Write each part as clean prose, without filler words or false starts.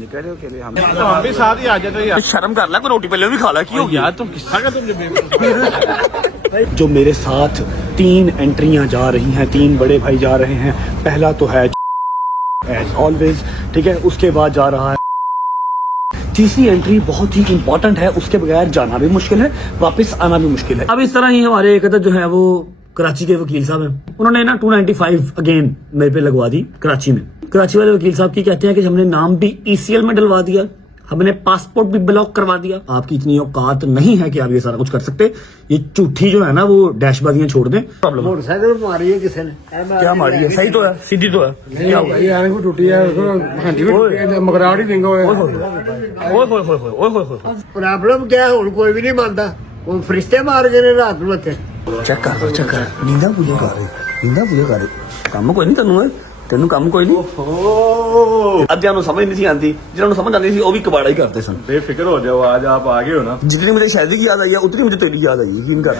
निकल रहे हो अकेले? हम भी साथ ही आ जाते यार। शर्म कर ला, कोई रोटी पहले भी खा ला। क्यों यार तुम किस्सा का तुम जो मेरे साथ 3 एंट्रियां जा रही हैं, 3 बड़े भाई जा रहे हैं। पहला तो है एज ऑलवेज, ठीक है। उसके बाद जा रहा है तीसरी एंट्री बहुत ही इंपॉर्टेंट है, उसके बगैर जाना भी मुश्किल है, वापस आना भी मुश्किल है। अब इस तरह ही हमारे एक जो है वो कराची के वकील साहब हैं, उन्होंने ना 295 अगेन मेरे पे लगवा दी कराची में। कराची वाले वकील साहब की कहते हैं कि हमने नाम भी ECL में डलवा दिया, हमने पासपोर्ट भी ब्लॉक करवा दिया। आपकी इतनी औकात नहीं है कि आप ये सारा कुछ कर सकते। ये झूठी जो है ना वो डैशबाजियां छोड़ दें। मोटरसाइकिल मारी है किसी ने। क्या मारी है? सही तो है, सीधी तो है। क्या हुआ? यार वो टूटी है, हांडी भी टूटी है, मगराड़ी देंगे। प्रॉब्लम क्या है? और कोई भी नहीं मानता, वो फरिश्ते मार गए रात में। चेक कर, चेक कर, नींदा पूजा कर रहे, नींदा पूजा कर रहे। काम कोई नहीं तेनू, तेनू काम कोई नहीं। अद्या नु समझ नहीं सी आती, जिन्होंने समझ आती थी वो भी कबाड़ा ही करते सन। बेफिक्र हो जाओ, आज आप आ गए हो ना। जितनी मुझे शादी की याद आई है उतनी मुझे तेरी याद आई, यकीन कर।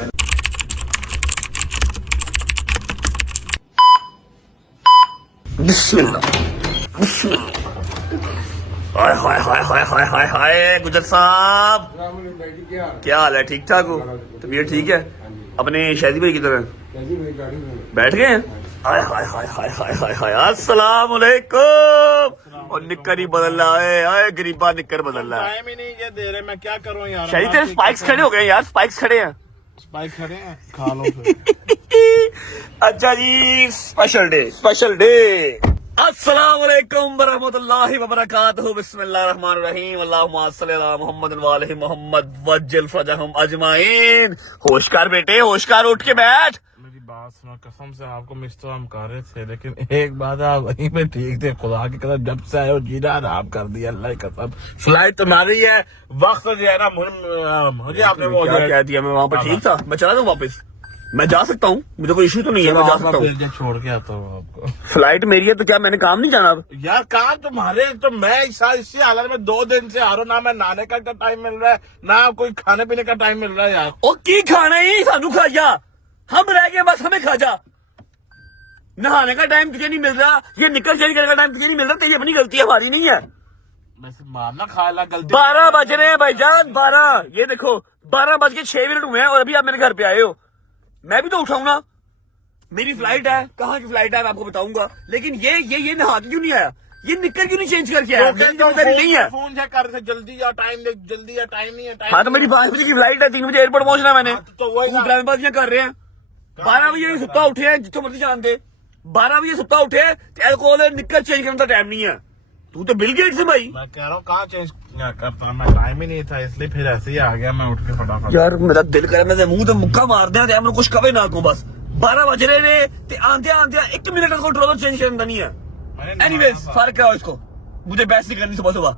बिस्मिल्लाह, बिस्मिल्लाह। हाय हाय हाय हाय हाय हाय हाय गुजर साहब, क्या हाल है? ठीक ठाक हो? तबीयत ठीक है? अपने शादी भाई की तरह बैठ गए हैं? हाय हाय हाय हाय हाय हाय हाय, अस्सलाम वालेकुम। और निक्कर ही बदल रहा है, आए गरीबा निक्कर बदल रहा है। टाइम ही नहीं है दे रहे, मैं क्या करूं यार। शादी तेरे स्पाइक्स खड़े हो गए यार, स्पाइक्स खड़े हैं। स्पाइक खड़े हैं, खा लो फिर। अच्छा जी, स्पेशल डे, स्पेशल डे। अस्सलाम वालेकुम वरहमतुल्लाहि वबरकातुहू। बिस्मिल्लाहिर्रहमानिर्रहीम। अल्लाहुम्मा सल्ली अला मुहम्मद व आलि मुहम्मद वज्जिल फरजहुम अजमाइन। होशकार बेटे, होशकार, उठ के बैठ। मेरी बात सुनो, कसम से आपको मिस तो हम कर रहे थे, लेकिन एक बात आप वहीं पे ठीक थे। खुदा की कसम, जब से आए हो जीना आराम कर दिया, अल्लाह की कसम। फ्लाइट तुम्हारी है, वक्त जो है ना मुझे आपने वो क्या कह दिया? मैं वहाँ पर ठीक था, मैं चला जाऊँ वापस? मैं जा सकता हूँ, मुझे कोई इशू तो नहीं है, मैं जा सकता हूँ। छोड़ के आता हूँ आपको। फ्लाइट मेरी है तो क्या मैंने काम नहीं जाना अब? यार काम तुम्हारे, तो मैं इसी हालत में 2 दिन से आ रहा हूँ ना। मैं नहाने का टाइम मिल रहा है, ना कोई खाने पीने का टाइम मिल रहा है यार। ओ की खाना ही सानू खा जा, हम रह गए बस, हमें खा जा। नहाने का टाइम तुझे नहीं मिल रहा, ये निकल चेंज करने का टाइम तुझे नहीं मिल रहा, तेरी अपनी गलती है, हमारी नहीं है। वैसे मारना खाया गलती। 12 बज रहे हैं भाईजान, 12। ये देखो 12:06 हुए हैं और अभी आप मेरे घर पे आए हो। मैं भी तो उठाऊं ना, मेरी फ्लाइट है। कहाँ की फ्लाइट है मैं आपको बताऊंगा, लेकिन ये नहा के क्यों नहीं आया? ये निकल क्यों नहीं चेंज करके आया? मेरी जिम्मेदारी नहीं है। फोन चेक कर रहे थे, जल्दी या टाइम देख, जल्दी या टाइम नहीं है। हाँ तो मेरी 5 बजे की फ्लाइट है, 3 बजे एयरपोर्ट पहुंचना है मैंने। तो वही ड्रामेबाजियां कर रहे हैं। 12 बजे सुत्ता उठे हैं, जितो मर्जी जान दे। 12 बजे सुत्ता उठे, एल्कोहल निकल चेंज करने का टाइम नहीं है। तू तो बिल गेट्स है भाई। मैं कह रहा हूँ कहाँ चेंज करता, मैं टाइम ही नहीं था, इसलिए फिर ऐसे ही आ गया मैं उठ के फटाफट। यार मेरा दिल करे मैं मुंह तो मुक्का मार दिया, मैं कुछ कवे ना को बस। 12 बज रहे ने ते आंदे 1 मिनट का कंट्रोलर चेंज करना नहीं है। एनीवेज फर्क कराओ इसको, मुझे बहस नहीं करनी सुबह सुबह।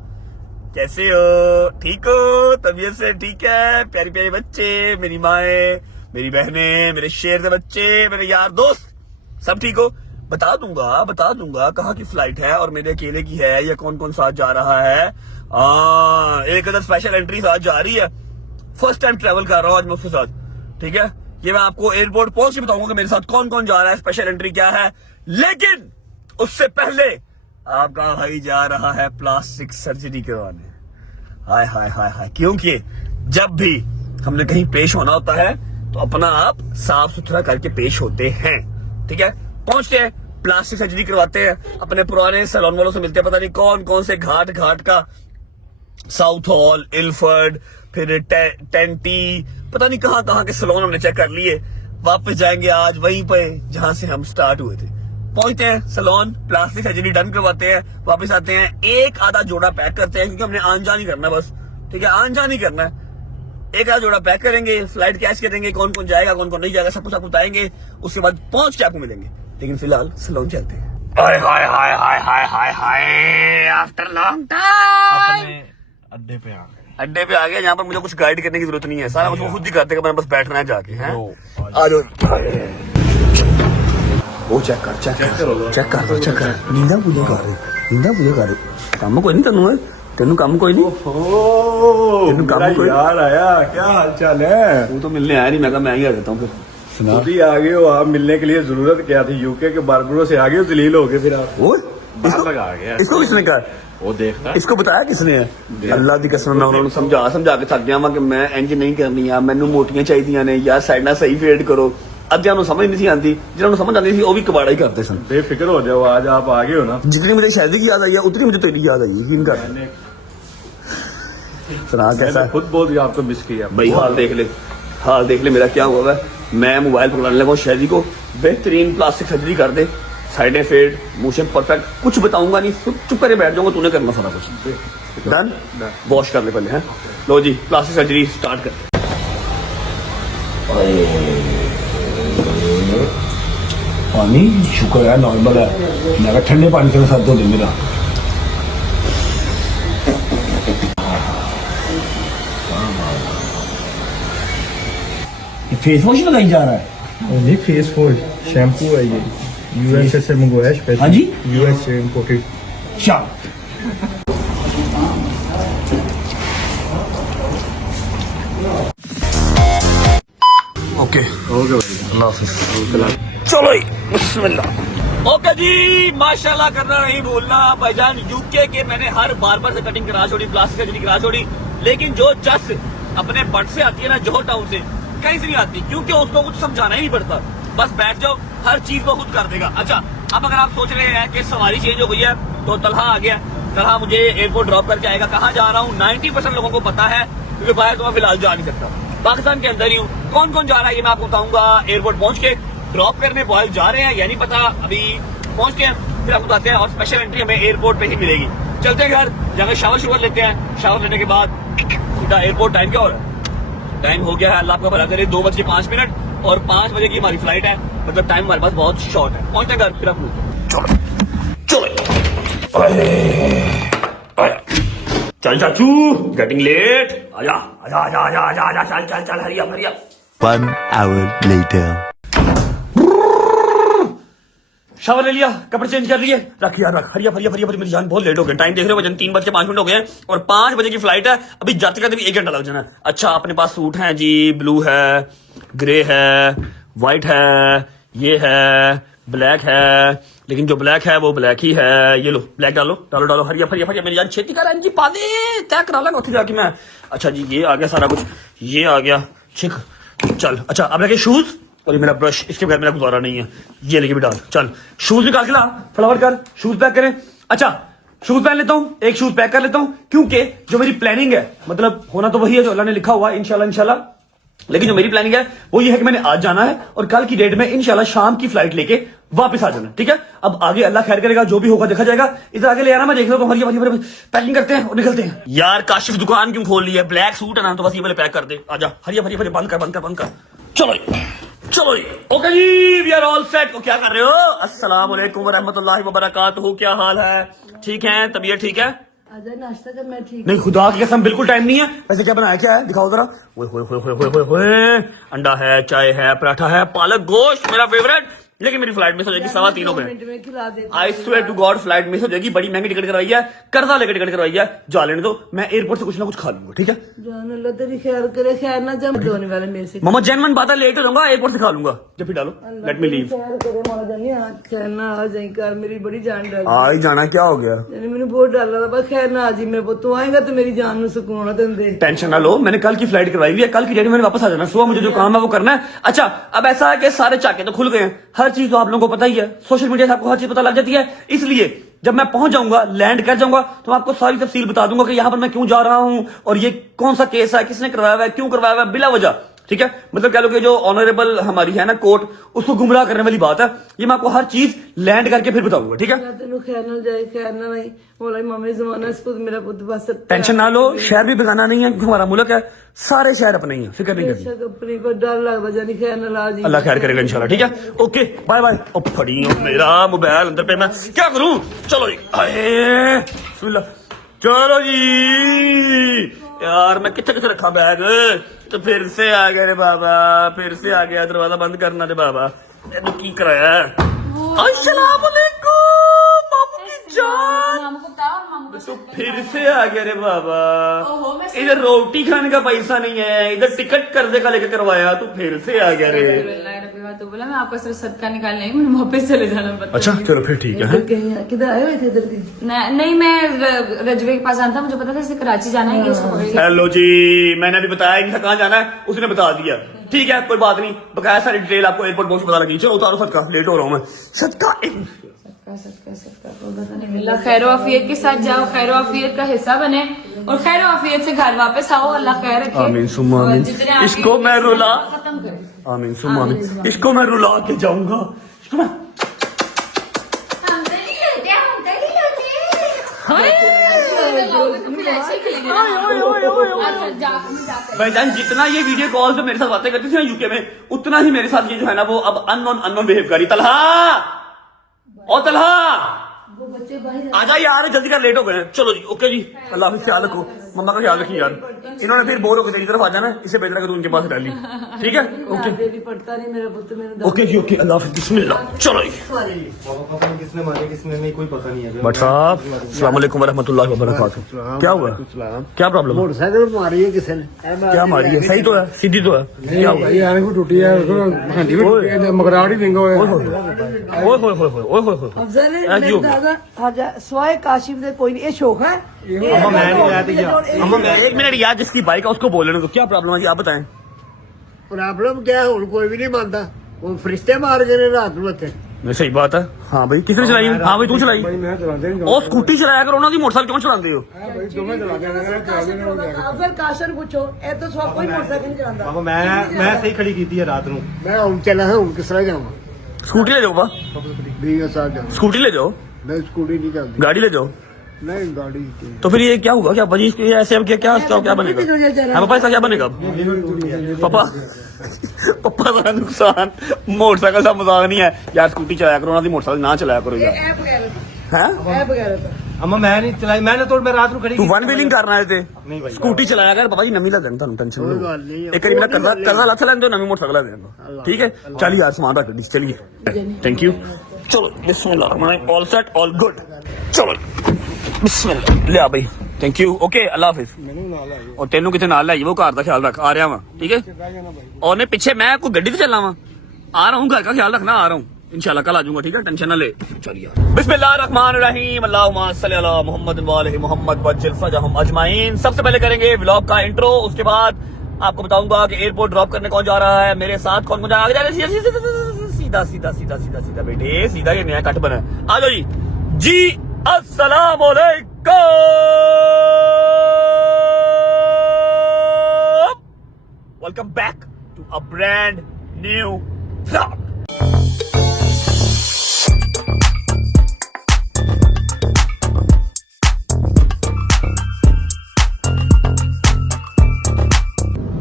कैसे हो? ठीक हो? तबीयत से ठीक है? प्यारी प्यारी बच्चे, मेरी माए, मेरी बहनें, मेरे शेर के बच्चे, मेरे यार दोस्त, सब ठीक हो? बता दूंगा कहाँ की फ्लाइट है और मेरे अकेले की है या कौन कौन साथ जा रहा है। एक अदर स्पेशल एंट्री साथ जा रही है। फर्स्ट टाइम ट्रेवल कर रहा हूँ आज मैं उसके साथ, ठीक है। ये मैं आपको एयरपोर्ट पहुंच के बताऊंगा कि मेरे साथ कौन कौन जा रहा है, स्पेशल एंट्री क्या है। लेकिन उससे पहले आपका भाई जा रहा है प्लास्टिक सर्जरी करवाने। हाय हाय हाय हाय, क्योंकि जब भी हमने कहीं पेश होना होता है तो अपना आप साफ सुथरा करके पेश होते हैं, ठीक है। पहुंचते हैं, प्लास्टिक सर्जरी करवाते हैं, अपने पुराने सैलून वालों से मिलते हैं, पता नहीं कौन कौन से घाट का, साउथ हॉल, इल्फर्ड, फिर टेंटी, पता नहीं कहाँ के सैलून हमने चेक कर लिए। वापस जाएंगे आज वहीं पे जहां से हम स्टार्ट हुए थे। पहुंचते हैं सैलून, प्लास्टिक सर्जरी डन करवाते हैं, वापस आते हैं, एक आधा जोड़ा पैक करते हैं क्योंकि हमने आन जान ही करना है बस, ठीक है, आन जान ही करना है। एक आधा जोड़ा पैक करेंगे, फ्लाइट कैच करेंगे, कौन कौन जाएगा कौन कौन नहीं जाएगा सब कुछ आपको बताएंगे। उसके बाद पहुंच के आपको मिलेंगे, लेकिन फिलहाल सैलून चलते हैं। हाय हाय हाय हाय हाय हाय हाय, आफ्टर लॉन्ग टाइम अड्डे पे आ गए। अड्डे पे आ गया, यहाँ पर मुझे कुछ गाइड करने की जरूरत नहीं है, सारा कुछ वो खुद ही करते हैं, मैंने बस बैठना है जाके। हैं आ जाओ, वो चेक कर, नींदा पूजा कर रहे, काम कोई नहीं तेनू काम कोई नहीं। तेनू काम कोई यार आया, क्या हाल चाल है? तू तो मिलने आया नहीं, मैं कहा मैं ही आ जाता हूँ फिर। खुद ही आ गए हो आप मिलने के लिए, जरूरत क्या थी? यूके के बारबरो से आ गए हो, जलील हो गए फिर आप। बाहर लगा गया इसको किसने कहा? वो देखता इसको बताया किसने है? अल्लाह दी कसम मैं उन्होंने समझा के थक गया वा कि मैं इंज नहीं करनी आ, मैनू मोटियां चाहिए ने यार, साइडां सही फेड करो। अद्धियां नूं समझ नहीं सी आती, जिन्होंने समझ आती थी वो भी कबाड़ा ही करते सन। बेफिक्र हो जाओ, आज आप आ गए हो ना। जितनी मुझे शादी की याद आई है उतनी मुझे तेरी याद आई, यकीन कर। सुना कैसा खुद बहुत आपको मिस किया भाई? हाल देख ले मेरा क्या हुआ है। मैं मोबाइल पकड़ाने लगा शादी को, बेहतरीन प्लास्टिक सर्जरी कर दे, साइडें फेड, मोशन परफेक्ट, कुछ बताऊंगा नहीं, चुप करके बैठ जाऊंगा, तूने करना सारा कुछ। डन? वॉश कर ले पहले हैं। लो जी प्लास्टिक सर्जरी स्टार्ट करते। पानी शुक्र है नॉर्मल है, मैं ठंडे पानी से सर धो दे मेरा। फेस वॉश लगाई जा रहा है? नहीं, फेस वॉश शैम्पू है ये, यूएसए से मंगवाया है स्पेशल। हाँ जी, यूएसए इंपोर्टेड। अच्छा ओके ओके भाई, अल्लाह हाफिज़। चलो जी बिस्मिल्लाह। ओके जी, माशाल्लाह करना नहीं भूलना भाईजान। यूके के मैंने हर बार से कटिंग करा छोड़ी, प्लास्टिक सर्जरी करा छोड़ी, लेकिन जो चस अपने बट से आती है ना, जोहर टाउन से कहीं से नहीं आती, क्योंकि उसको कुछ समझाना ही नहीं पड़ता, बस बैठ जाओ, हर चीज वो खुद कर देगा। अच्छा अब अगर आप सोच रहे हैं कि सवारी चेंज हो गई है तो तलहा आ गया, तलहा मुझे एयरपोर्ट ड्रॉप करके आएगा। कहाँ जा रहा हूँ 90% लोगों को पता है, क्योंकि बाहर तो मैं फिलहाल जा नहीं सकता, पाकिस्तान के अंदर ही हूँ। कौन कौन जा रहा है ये मैं आपको बताऊंगा। एयरपोर्ट पहुंच के ड्रॉप करने बॉयल जा रहे हैं या नहीं पता, अभी पहुंच के फिर आपको बताते हैं। और स्पेशल एंट्री हमें एयरपोर्ट पे ही मिलेगी। चलते हैं घर, जाकर शावर लेते हैं। शावर लेने के बाद सीधा एयरपोर्ट। टाइम क्या हो रहा है? टाइम हो गया है, अल्लाह आपका भला करे, 2:05 और 5 बजे की हमारी फ्लाइट है, मतलब टाइम हमारे पास बहुत शॉर्ट है। पहुंचते हैं घर फिर आप चलो चल चाचू, गेटिंग लेट, आजा आजा आजा आजा आजा आजा, चल चल चल, hurry up hurry up. 1 hour later. Shower ले लिया, कपड़े चेंज कर लिए, रख यार रख, हरिया फरिया फरिया, मेरी जान बहुत लेट हो गई। टाइम देख रहे हो, वजन 3:05 हो गए हैं और 5 बजे की फ्लाइट है। अभी जाते जाते भी 1 घंटा लग जाना है। अच्छा अपने पास सूट हैं जी, ब्लू है, ग्रे है, व्हाइट है, ये है, ब्लैक है, लेकिन जो ब्लैक है वो ब्लैक ही है। ये लो ब्लैक डालो डालो डालो, हरिया फरिया फरिया, मेरी जान छेती कर जी, पा दे, तय करा लगा उठे जाके मैं। अच्छा जी ये आ गया सारा कुछ, ये आ गया छिक, चल। अच्छा अब लगे शूज और ये मेरा ब्रश, इसके बगैर मेरा गुजारा नहीं है। ये लेके भी डाल, चल शूज निकाल के ला, फ्लावर कर, शूज पैक करें। अच्छा शूज पहन लेता हूँ, एक शूज पैक कर लेता हूँ, क्योंकि जो मेरी प्लानिंग है, मतलब होना तो वही है जो अल्लाह ने लिखा हुआ है, इंशाल्लाह इंशाल्लाह, लेकिन जो मेरी प्लानिंग है वो ये है कि मैंने आज जाना है और कल की डेट में इंशाल्लाह शाम की फ्लाइट लेके वापस आ जाना, ठीक है। अब आगे अल्लाह खैर करेगा, जो भी होगा देखा जाएगा। इधर आगे ले आना, मैं देख रहा हूँ, हरिया हरिया पैकिंग करते हैं और निकलते हैं। यार काशिफ दुकान क्यों खोल ली है? ब्लैक सूट है ना, तो बस ये वाले पैक कर दे। आजा हरिया हरिया बंद कर बंद कर बंद कर, चलो चलो जी ओके जी, वी आर ऑल सेट। क्या कर रहे हो? अस्सलाम वालेकुम वरहमतुल्लाहि वबरकातुहू। क्या हाल है? ठीक है, तबीयत ठीक है? आजा नाश्ता कर, मैं ठीक। नहीं खुदा की कसम बिल्कुल टाइम नहीं है। वैसे क्या बनाया, क्या है दिखाओ जरा। ओए होए होए होए होए होए, अंडा है, चाय है, पराठा है, पालक गोश्त मेरा फेवरेट। लेकिन मेरी फ्लाइट मिस हो जाएगी 3:15 में। में खिला दे। I swear to God flight miss हो जाएगी। बड़ी महंगी टिकट करवाई है, कर्जा लेकर टिकट करवाई है, जा लेने दो, मैं एयरपोर्ट से कुछ ना कुछ खा लूंगा, ठीक है। जान अल्लाह तेरी खैर करे, खैर ना जम धोने वाले मेरे से। मामा जेनवन बात है, लेट हो जाऊंगा, एयरपोर्ट से खा लूंगा। जब भी डालो, लेट मी लीव। खैर करे मौला जानी, आज खैर ना आ जाए कर, मेरी बड़ी जान डर आई जाना क्या हो गया? यानी मैंने बहुत डर लगा, बस खैर ना आज ही मेरे पुत तू आएगा तो मेरी जान में सुकून है। तेन दे टेंशन ना लो, मैंने कल की फ्लाइट करवाई हुई है, कल की डेट में मैंने वापस आ जाना। सुबह मुझे जो काम है वो करना है। अच्छा अब ऐसा है कि सारे चाके तो खुल गए हैं, हर चीज तो आप लोगों को पता ही है, सोशल मीडिया से आपको हर चीज पता लग जाती है। इसलिए जब मैं पहुंच जाऊंगा, लैंड कर जाऊंगा, तो आपको सारी तफसील बता दूंगा कि यहाँ पर मैं क्यों जा रहा हूं और ये कौन सा केस है, किसने करवाया हुआ है, क्यों करवाया हुआ है, बिला वजह, ठीक है। मतलब कह लो कि जो ऑनरेबल हमारी है ना कोर्ट, उसको गुमराह करने वाली बात है। ये मैं आपको हर चीज लैंड करके फिर बताऊंगा, ठीक है। तेन खैर ना जाए, खैर ना नहीं मौला मामे जमाना, इसको मेरा पुत बस टेंशन ना लो, शहर भी बेगाना नहीं है, हमारा मुल्क है, सारे शहर अपने ही है, फिक्र नहीं करनी। अपनी को डर लगता जानी, खैर ना ला जी, अल्लाह खैर करेगा इंशाल्लाह, ठीक है। Okay bye bye. ओ फड़ी मेरा मोबाइल अंदर पे, मैं क्या करूं? चलो जी आए बिस्मिल्लाह, चलो जी। यार मैं किथे किथे रखा बैग, तो फिर से आ गया रे बाबा, फिर से आ गया। दरवाजा बंद करना रे बाबा, मैंने की कराया? अस्सलाम वालेकुम मामू की जान, तो फिर से आ गया रे बाबा। इधर रोटी खाने का पैसा नहीं है, इधर टिकट कर्जे का लेकर करवाया, तू फिर से आ गया रे। तो बोला मैं आपका सिर्फ सदका निकालने आई, मुझे वापस चले जाना पड़ता। अच्छा चलो फिर ठीक है। किधर आए हुए थे इधर की? नहीं मैं रजवे के पास आना था, मुझे पता था इसे कराची जाना है, ये उसको पकड़ लिया। हेलो जी, मैंने अभी बताया कि कहाँ जाना है, उसने बता दिया। ठीक है कोई बात नहीं, बकाया सारी डिटेल आपको एयरपोर्ट पहुंच पता लगी। चलो उतारो सदका, लेट हो रहा हूँ मैं। सदका सदका तो पता नहीं मिला। खैर आफियत के साथ जाओ, खैर आफियत का हिस्सा बने और खैर आफियत से घर वापस आओ। अल्लाह खैर रखे। आमीन सुम्मा आमीन। इसको मैं रुला, खत्म कर। आमीन सुम्मा आमीन। इसको मैं रुला के जाऊंगा। इसको मैं भाईजान जितना ये वीडियो कॉल पे मेरे साथ बातें करती थी ना यूके में, उतना ही मेरे साथ ये जो है ना वो अब अननोन बिहेव करी। तलहा ओ तलहा आजा यार, जल्दी कर, लेट हो गए। चलो जी ओके जी, अल्लाह हाफिज़, ख्याल रखो, मम्मा का ख्याल रखिए यार। इन्होंने फिर बोर होकर तेरी तरफ आ जाना, इसे बेच रहा उनके पास डाली। ठीक है ओके पढ़ता नहीं मेरा पुत्र, मेरे ओके जी ओके, अल्लाह हाफिज़, बिस्मिल्लाह। चलो जी किसने मारे किसने नहीं कोई पता नहीं है। भट्ट साहब अस्सलाम वालेकुम वरहमतुल्लाहि वबरकातुहू। क्या हुआ, क्या प्रॉब्लम है? मोटरसाइकिल मारी है किसी ने। क्या मारी है? सही तो है, सीधी तो है। क्या हुआ? यार को टूटी है, हंडी भी टूटी है, मगराड़ी विंगा हुआ है। ओए होए होए होए होए होए। अफजल क्या मेरे क्यों? दादा हाजा स्वाए काशिफ दे कोई नहीं, ये शौक है। अम्मा मैं नहीं लाया था क्या? अम्मा मैं एक मिनट यार, जिसकी बाइक है उसको बोलने दो, क्या प्रॉब्लम है जी आप बताएं। प्रॉब्लम क्या है, हुण कोई भी नहीं मानता। वो फरिश्ते मार गए रात ਨੂੰ ਇੱਥੇ। नहीं सही बात है। हाँ भाई किसने चलाई? हाँ भाई तू चलाई। मैं चलाते नहीं और स्कूटी चलाया करो ना जी, मोटरसाइकिल क्यों चलाते हो? भाई तुम्हें चलाते हैं। अफजल काशन पूछो, ए तो सब कोई मोटरसाइकिल नहीं चलाता। अम्मा मैं सही खड़ी की थी रात ਨੂੰ। मैं हुण चला हूं, हुण किस तरह जाऊं? स्कूटी ले जाओ बा, 20 के साथ जाऊं। स्कूटी ले जाओ, मैं स्कूटी नहीं चलती। गाड़ी ले जाओ। नहीं गाड़ी तो फिर ये क्या होगा? क्या बजी इसके ऐसे अब क्या क्या बनेगा? हाँ पापा इसका क्या बनेगा? पापा पापा का नुकसान, मोटरसाइकिल का मजाक नहीं है यार। स्कूटी चलाया करो ना, मोटरसाइकिल ना चलाया करो यार। ऐप वगैरह हैं? ऐप वगैरह अम्मा मैं नहीं चलाई, मैंने तो मैं रात ਨੂੰ खड़ी तू वन व्हीलिंग करना है ते नहीं भाई। स्कूटी चलाया कर पापा जी, नवी लग जाए टेंशन कोई गल नहीं है। एक बार मेरा कर्जा लथ लेंदे नवी मोटरसाइकिल ले देंगे। ठीक है चल यार, सामान रख दी, चलिए थैंक यू। चलो बिस्मिल्लाह, ऑल सेट ऑल गुड। चलो बिस्मिल्लाह, ले आ भाई, थैंक यू ओके, अल्लाह हाफिज़। और तेनू किथे नाल लाई, वो घर का ख्याल रख, आ रहा वा ठीक है। और ने पीछे मैं कोई गड्डी ते चलना वा, आ रहा हूँ, घर का ख्याल रखना, आ रहा हूँ इंशाल्लाह, कल आ जाऊंगा ठीक है, टेंशन ना ले। चलिए बिस्मिल्लाहिर्रहमानिर्रहीम, अल्लाहुम्मा सल्ली अला मुहम्मद व आले मुहम्मद वज्जिल फजहम अजमाइन। सबसे पहले करेंगे व्लॉग का इंट्रो, उसके बाद आपको बताऊंगा कि एयरपोर्ट ड्रॉप करने कौन जा रहा है, मेरे साथ कौन कौन जा रहा है। सीधा सीधा सीधा सीधा सीधा बेटे, सीधा ये नया कट बना है। आ जाओ जी। जी अस्सलाम वालेकुम, welcome back to a brand new vlog.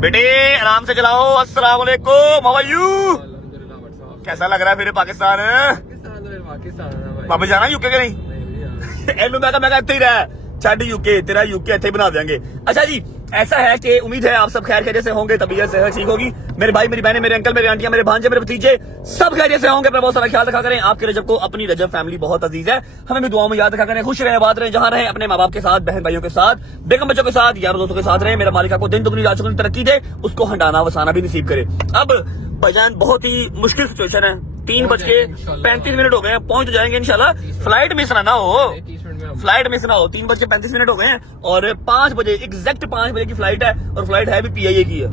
बेटे आराम से चलाओ। अस्सलाम वालेकुम, हाउ आर यू? कैसा लग रहा है फिर पाकिस्तान? वापस जाना यूके के नहीं? एनू मैं इत्थे ही रह, छड़ यूके, तेरा यूके इत्थे ही बना देंगे। अच्छा जी, ऐसा है कि उम्मीद है आप सब खैर खैरियत से होंगे, तबीयत सेहत ठीक होगी। मेरे भाई, मेरी बहनें, मेरे अंकल, मेरे आंटियां, मेरे भांजे, मेरे भतीजे सब खैरियत से होंगे। अपना बहुत सारा ख्याल रखा करें। आपके रजब को अपनी रजब फैमिली बहुत अजीज है, हमें भी दुआओं में याद रखा करें। खुश रहें, आबाद रहें, जहां रहें, अपने माँ बाप के साथ, बहन भाइयों के साथ, बेगम बच्चों के साथ, यारों दोस्तों के साथ रहें। मेरा मालिक आपको दिन दुगनी रात चौगुनी तरक्की दे, उसको हंडाना वसाना भी नसीब करे। अब भाईजान बहुत ही मुश्किल सिचुएशन है, 3:35 हो गए हैं, पहुंच जाएंगे इंशाल्लाह। फ्लाइट मिस ना हो, फ्लाइट मिस ना हो। 3:35 हो गए हैं और 5 बजे एग्जैक्ट 5 बजे की फ्लाइट है, और फ्लाइट है भी PIA की है।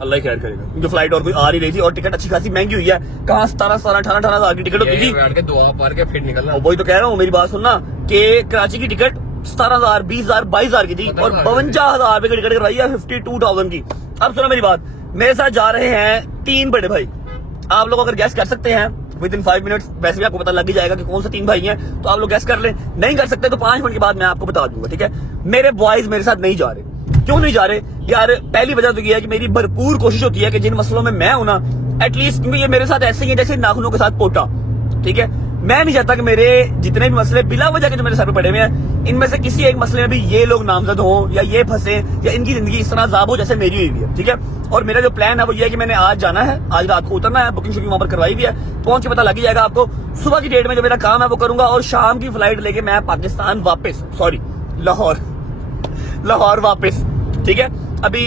अल्लाह ही खैर करेगा, क्योंकि फ्लाइट और कोई आ रही थी, और टिकट अच्छी खासी महंगी हुई है। कहाँ 17,000 18,000 की टिकट होती थी, दुआ पार के फिर निकलना। वही तो कह रहा हूँ, मेरी बात सुनना कि कराची की टिकट 17,000 20,000 22,000 की थी, और 52,000 रुपए की टिकट करवाई है 52,000 की। अब सुनो मेरी बात, मेरे साथ जा रहे हैं 3 बड़े भाई। आप लोग अगर गैस कर सकते हैं विद इन 5 मिनट्स, वैसे भी आपको पता लग ही जाएगा कि कौन से 3 भाई हैं, तो आप लोग गैस कर लें। नहीं कर सकते तो 5 मिनट के बाद मैं आपको बता दूंगा ठीक है। मेरे बॉयज मेरे साथ नहीं जा रहे, क्यों नहीं जा रहे यार? पहली वजह तो ये है कि मेरी भरपूर कोशिश होती है कि जिन मसलों में मैं हूं ना, एटलीस्ट, क्योंकि ये मेरे साथ ऐसे ही है जैसे नाखूनों के साथ पोटा, ठीक है। मैं नहीं चाहता कि मेरे जितने भी मसले बिला वजह के जो मेरे सर पे पड़े हुए हैं, इनमें से किसी एक मसले में भी ये लोग नामजद हो, या ये फंसे, या इनकी जिंदगी इस तरह अजाब हो जैसे मेरी हुई है, ठीक है। और मेरा जो प्लान है वो ये है कि मैंने आज जाना है, आज रात को उतरना है, बुकिंग शुकिंग वहां पर करवाई भी है, पहुंच के पता लग ही जाएगा आपको। सुबह की डेट में जो मेरा काम है वो करूंगा, और शाम की फ्लाइट लेके मैं पाकिस्तान वापस, सॉरी लाहौर वापस, ठीक है। अभी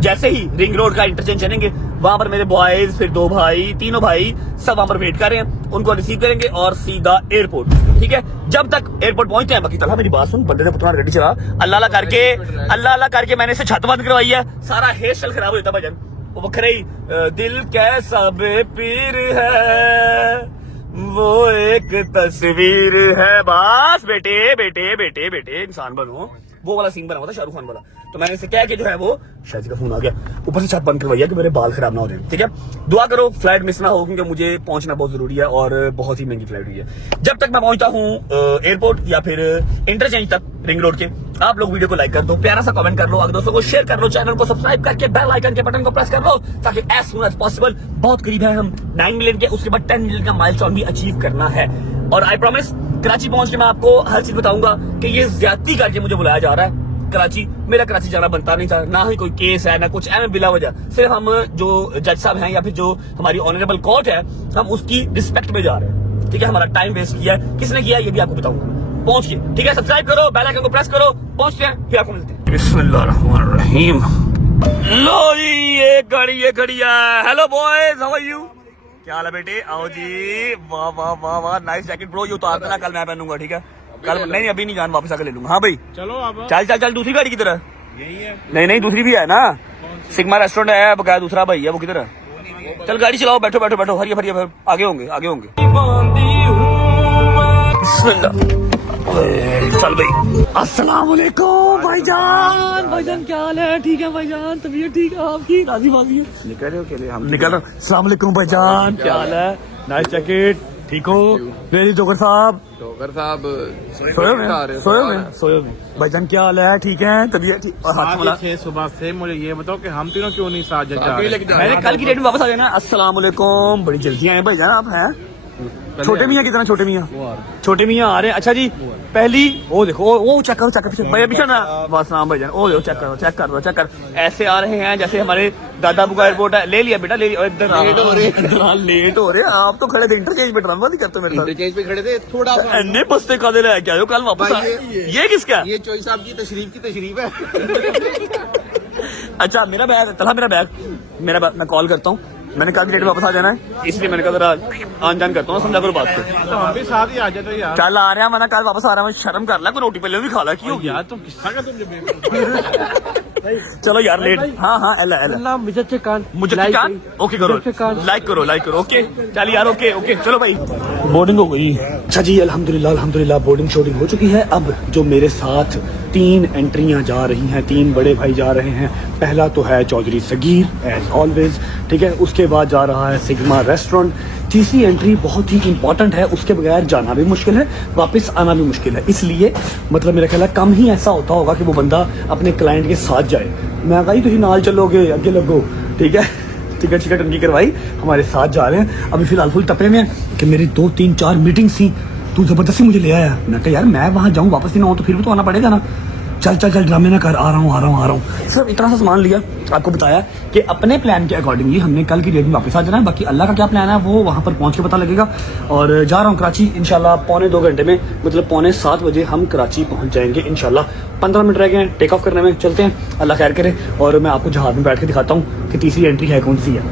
जैसे ही रिंग रोड का इंटरचेंज चलेंगे, वहां पर मेरे बॉयज, फिर 2 भाई, तीनों भाई सब वहां पर वेट कर रहे हैं, उनको रिसीव करेंगे और सीधा एयरपोर्ट। ठीक है, जब तक एयरपोर्ट पहुंचते हैं, बाकी चला मेरी बात सुन, बंदे ने पुतना गाड़ी चला, अल्लाह अल्लाह करके मैंने इसे छत बंद करवाई है, सारा हेयर स्टाइल खराब हो जाता भजन, वो बखरे ही दिल कैसा बेपीर है वो एक तस्वीर है, बस बेटे बेटे बेटे बेटे इंसान बनो, वो वाला सीन बना हुआ था शाहरुख खान वाला। तो मैंने इसे क्या कि जो है वो शायद का फोन आ गया, ऊपर से छत बंद करवाइया कि मेरे बाल खराब ना हो जाए। ठीक है, दुआ करो फ्लाइट मिस ना हो, क्योंकि मुझे पहुंचना बहुत जरूरी है और बहुत ही महंगी फ्लाइट हुई है। जब तक मैं पहुंचता हूँ एयरपोर्ट या फिर इंटरचेंज तक रिंग रोड के, आप लोग वीडियो को लाइक कर दो, प्यारा सा कमेंट कर लो, अगर दोस्तों को शेयर कर लो, चैनल को सब्सक्राइब करके बेल आइकन के बटन को प्रेस कर लो, ताकि एज सून एज पॉसिबल, बहुत करीब है हम 9 मिलियन के, उसके बाद 10 मिलियन का माइलस्टोन भी अचीव करना है। और आई प्रॉमिस कराची पहुंच के मैं आपको हर चीज बताऊंगा कि ये ज्यादती करके मुझे बुलाया जा रहा है कराची। मेरा कराची जाना बनता नहीं था, ना ही कोई केस है ना कुछ है, बिला वजह सिर्फ हम जो जज साहब हैं या फिर जो हमारी ऑनरेबल कोर्ट है, हम उसकी रिस्पेक्ट में जा रहे हैं। ठीक है, हमारा टाइम वेस्ट किया है, किसने किया ये भी आपको बताऊंगा पहुंच के। ठीक है, सब्सक्राइब करो, बेल आइकन को प्रेस करो, पहुंचते हैं फिर आपको मिलते हैं। बिस्मिल्लाहिर्रहमानिर्रहीम। लो जी, ये गाड़ी है। Hello boys, how are you? क्या हाल है बेटे? आओ जी, वाह वाह वाह वाह, नाइस जैकेट ब्रो, ये उतार देना, कल मैं पहनूंगा। ठीक है, कल नहीं अभी नहीं, जान वापस आकर ले लूंगा। हाँ भाई चलो अब चल दूसरी गाड़ी की तरह। यही है। नहीं दूसरी भी है ना, सिग्मा रेस्टोरेंट है बकाया, दूसरा भाई है, वो किधर है? चल गाड़ी चलाओ, बैठो बैठो बैठो, हरिया आगे होंगे। चल भाई। अस्सलाम वालेकुम भाईजान क्या हाल है? ठीक है भाईजान, तबीयत ठीक है आपकी? राजी बाजी है? निकल रहे हो के लिए? हम निकल रहे। अस्सलाम वालेकुम भाईजान, क्या हाल है? नाइस जैकेट, ठीक हो? मेरी जोकर साहब सोए में भाईजान क्या हाल है? ठीक है, तबीयत ठीक? और हाथ मिला। सुबह से मुझे ये बताओ कि हम तीनों क्यों नहीं साथ जा रहे? मैंने कल की डेट में वापस आ जाना। अस्सलाम वालेकुम, बड़ी जल्दी आए भाईजान आप हैं? छोटे मियाँ कितना? छोटे मियाँ आ रहे हैं। अच्छा जी, पहली वो देखो, वो चेक करो पीछे भैया, पीछे ना बस नाम भाईजान, ओ देखो चेक करो। ऐसे आ रहे हैं जैसे हमारे दादाबू का एयरपोर्ट है। ले लिया बेटा, ले लिया। इधर लेट हो रहे हैं आप तो खड़े थे इंटरचेंज पे, ड्रामा नहीं करते मेरे साथ। इंटरचेंज पे खड़े थे, थोड़ा अन्य पस्ते का ले क्या हो कल वापस? ये किसका? ये चोई साहब की तशरीफ है। अच्छा मेरा बैग मैं कॉल करता हूँ, मैंने कल डेट में वापस आ जाना है, इसलिए मैंने कहा जरा आन जान करता हूँ, समझा करो बात को। तो हम भी साथ ही आ जाते यार। कल आ रहा है, मैंने कल वापस आ रहा है, शर्म कर ला, कोई रोटी पहले भी खा ला क्यों यार? तुम किस्सा का तुम चलो यार लेट। हाँ एला मुझे ओके करो, लाइक करो ओके। चल यार ओके चलो भाई, बोर्डिंग हो गई। अच्छा जी, अल्हम्दुलिल्लाह बोर्डिंग शोर्डिंग हो चुकी है। अब जो मेरे साथ 3 एंट्रियां जा रही हैं, 3 बड़े भाई जा रहे हैं। पहला तो है चौधरी सगीर एज ऑलवेज, ठीक है, उसके बाद जा रहा है सिग्मा रेस्टोरेंट। तीसरी एंट्री बहुत ही इंपॉर्टेंट है, उसके बगैर जाना भी मुश्किल है, वापस आना भी मुश्किल है। इसलिए मतलब मेरा ख्याल है कम ही ऐसा होता होगा कि वो बंदा अपने क्लाइंट के साथ जाए। मैं कही तुम नाल चलोगे, अगे लगो, ठीक है। टिकट उनकी करवाई, हमारे साथ जा रहे हैं। अभी फिलहाल फुल तपे में कि मेरी 2 3 4 मीटिंग्स थी, तू जबरदस्ती मुझे ले आया। मैं कहा यार मैं वहां जाऊं वापस ही ना हो तो फिर भी तो आना पड़ेगा ना। चल ड्रामे ना कर, आ रहा हूँ। सर इतना सा सामान लिया, आपको बताया कि अपने प्लान के अकॉर्डिंगली हमने कल की डेट में वापस आ जाना है। बाकी अल्लाह का क्या प्लान है वो वहाँ पर पहुँच के पता लगेगा। और जा रहा हूँ कराची इंशाल्लाह, 2.25 घंटे में, मतलब 7:15 बजे हम कराची पहुँच जाएंगे इंशाल्लाह। 15 मिनट रह गए हैं टेक ऑफ करने में, चलते हैं, अल्लाह खैर करे। और मैं आपको जहाज में बैठ के दिखाता हूँ कि तीसरी एंट्री है कौन सी है।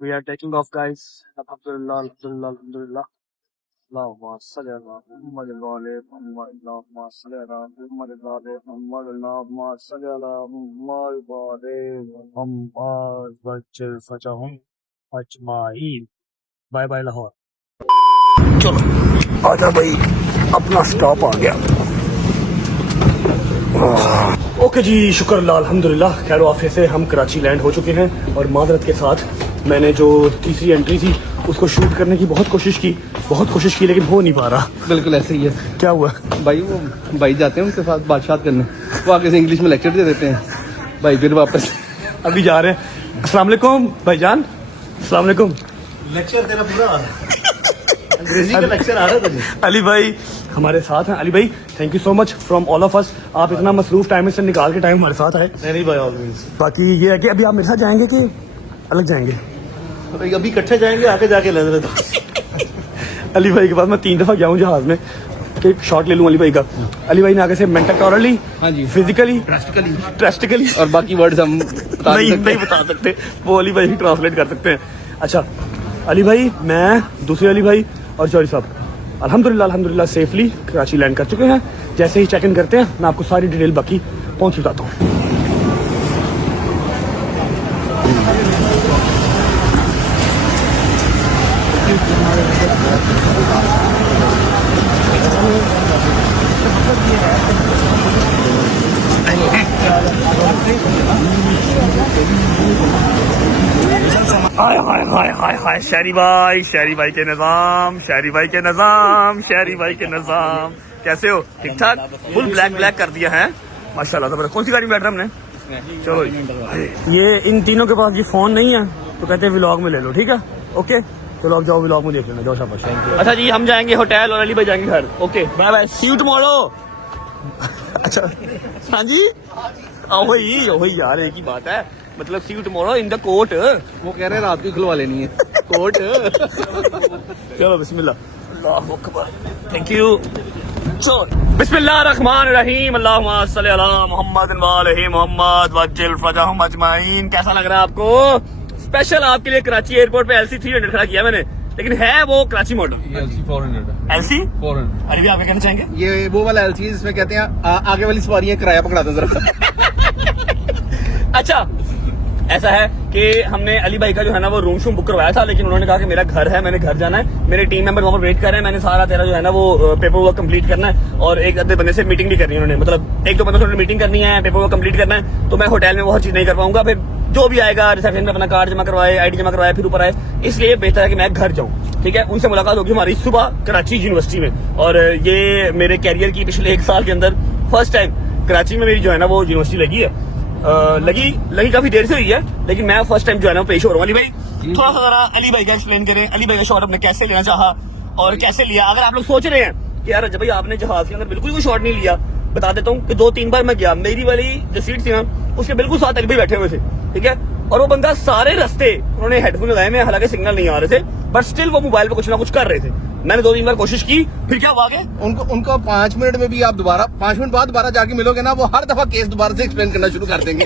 We are taking off, guys. Alhamdulillah. Allahumma salli ala Muhammad wa ala Muhammad. Allahumma salli ala Muhammad wa ala Muhammad. Allahumma salli ala Muhammad wa ala Muhammad. Bachil fajahum ajma'in. Bye bye Lahore. चलो आजा भाई, अपना stop आ गया। Okay जी, शुक्र अल्लाह, अल्हम्दुलिल्लाह, खैर वाफिया से हम कराची लैंड हो चुके हैं। और माजरत के साथ मैंने जो तीसरी एंट्री थी उसको शूट करने की बहुत कोशिश की लेकिन हो नहीं पा रहा। बिल्कुल ऐसे ही है। क्या हुआ भाई? वो भाई जाते हैं उनके साथ बातचीत करने, वो आगे से इंग्लिश में लेक्चर दे देते हैं भाई, फिर वापस अभी जा रहे हैं। अस्सलाम वालेकुम भाईजान, अस्सलाम वालेकुम। लेक्चर तेरा पूरा अंग्रेजी का लेक्चर आ रहा है तुझे। अली भाई हमारे साथ हैं। अली भाई thank you so much from all of us, आप इतना मसरूफ टाइम से निकाल के टाइम हमारे साथ आए। नहीं भाई, ऑल मींस बाकी ये है कि अभी आप मेरे साथ जाएंगे कि अलग जाएंगे? अभी इकट्ठे जाएंगे, आगे जाके ले रहे। अली भाई के पास मैं 3 दफा गया हूँ जहाज में कि शॉट ले लूँ अली भाई का। अली भाई ने आगे से मेंटली, हाँ जी, फिजिकली, ड्रास्टिकली और बाकी वर्ड्स हम बता नहीं बता सकते, वो अली भाई ट्रांसलेट कर सकते हैं। अच्छा अली भाई, मैं, दूसरे अली भाई और जौहरी साहब अल्हम्दुलिल्लाह सेफली कराची लैंड कर चुके हैं। जैसे ही चेक इन करते हैं मैं आपको सारी डिटेल बाकी पहुंच बताता हूँ। हाय हाय हाय हाय हाय, शहरी भाई के निजाम, शहरी भाई के निजाम, कैसे हो? ठीक ठाक? फुल ब्लैक कर दिया है माशाल्लाह। तो कौन सी गाड़ी में बैठ रहा हमने? चलो ये इन तीनों के पास ये फोन नहीं है तो कहते हैं व्लॉग में ले लो, ठीक है? ओके चलो अब जाओ व्लॉग में देख लेना, जाओ शाबाश। अच्छा जी, हम जाएंगे होटल और अली भाई जाएंगे घर। Okay bye bye, see you tomorrow. अच्छा हाँ जी, वही यार, एक ही बात है, मतलब see you tomorrow in the court. वो कह रहे हैं रात की खुलवा लेनी है कोर्ट। चलो बिस्मिल्लाह, अल्लाहु अकबर, थैंक यू। बिस्मिल्लाह रहमान रहीम, अल्लाहुम्मा सल्ली अला मुहम्मद व आले मुहम्मद वज्जिल फरजहुम अजमाइन। कैसा लग रहा है आपको? स्पेशल आपके लिए कराची एयरपोर्ट पे LC 300 खड़ा किया मैंने, लेकिन है वो कराची मॉडल। LC 400 LC 400 अरे भी आप क्या कहना चाहेंगे? ये वो वाला LC जिसमें कहते हैं आगे वाली सवारियां किराया पकड़ा दो जरा। अच्छा ऐसा है कि हमने अली भाई का जो है ना वो रूम शूम बुक करवाया था, लेकिन उन्होंने कहा कि मेरा घर है, मैंने घर जाना है, मेरे टीम मेंबर वहाँ पर वेट कर रहे हैं, मैंने सारा तेरा जो है ना वो पेपर वर्क कंप्लीट करना है और एक आधे बंदे से मीटिंग भी करनी है उन्होंने, मतलब 1-2 बंदों से मीटिंग करनी है, पेपर वर्क कंप्लीट करना है। तो मैं होटल में वो हर चीज नहीं कर पाऊंगा, फिर जो भी आएगा रिसेप्शन में अपना कार्ड जमा करवाए, ID जमा करवाए, फिर ऊपर आए, इसलिए बेहतर है कि मैं घर जाऊँ। ठीक है, उनसे मुलाकात होगी हमारी सुबह कराची यूनिवर्सिटी में, और ये मेरे कैरियर की पिछले 1 साल के अंदर फर्स्ट टाइम कराची में मेरी जो है ना वो यूनिवर्सिटी लगी है। लगी काफी देर से हुई है, लेकिन मैं फर्स्ट टाइम जो है ना पेश हो रहा हूँ। अली भाई थोड़ा सा जरा अली भाई का एक्सप्लेन करें, अली भाई का शॉट आपने कैसे लेना चाहा और कैसे लिया? अगर आप लोग सोच रहे हैं कि यार जब भाई आपने जहाज के अंदर बिल्कुल कोई शॉट नहीं लिया, बता देता हूँ कि 2-3 बार मैं गया, मेरी वाली जो सीट थी ना उसके बिल्कुल साथ अली भाई बैठे हुए थे, ठीक है, और वो बंदा सारे रास्ते उन्होंने हेडफोन लगाए में, हालांकि सिग्नल नहीं आ रहे थे, बट स्टिल वो मोबाइल पे कुछ ना कुछ कर रहे थे। मैंने 2-3 बार कोशिश की, फिर क्या हुआ आगे? उनको 5 मिनट में भी आप दोबारा 5 मिनट बाद दोबारा जाके मिलोगे ना, वो हर दफा केस दोबारा से एक्सप्लेन करना शुरू कर देंगे।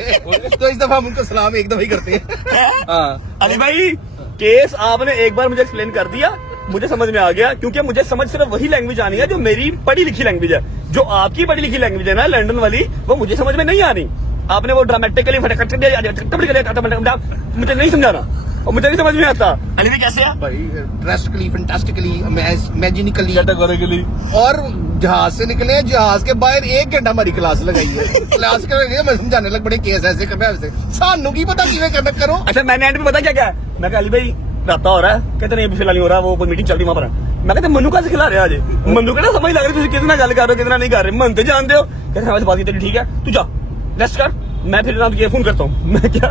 तो इस दफा हम उनको सलाम एक दफा ही करते हैं। हाँ अली भाई, केस आपने एक बार मुझे एक्सप्लेन कर दिया, मुझे समझ में आ गया, क्योंकि मुझे समझ सिर्फ वही लैंग्वेज आनी है जो मेरी पढ़ी लिखी लैंग्वेज है। जो आपकी पढ़ी लिखी लैंग्वेज है ना लंदन वाली, वो मुझे समझ में नहीं आ रही। आपने वो ड्रामेटिकली मुझे नहीं समझाना और मुझे नहीं समझ में आता। अली भाई कैसे है भाई? ड्रास्टिकली, फैंटास्टिकली, इमेजिनिकली, कैटेगोरिकली, और जहाज से निकले, जहाज के बाहर 1 घंटा हमारी क्लास लगाई है। क्लास के मैं समझाने लग बड़े केस ऐसे करना है, सानू की पता किਵੇਂ करना करो। अच्छा मैंने एंड पे पता क्या क्या मैं कहा अली भाई राता हो रहा है, कहते नहीं फिलहाल नहीं हो रहा, वो कोई मीटिंग चल रही वहां पर। मैं कहते मनु का खिला रहे आज मनु का ना समझ लग रही, कितना गल कर रहे हो कितना नहीं कर रहे, मन तो जानते हो। कहते हमारी बात तेरी ठीक है, तू जा रेस्ट कर, मैं फिर ये फोन करता हूँ। मैं क्या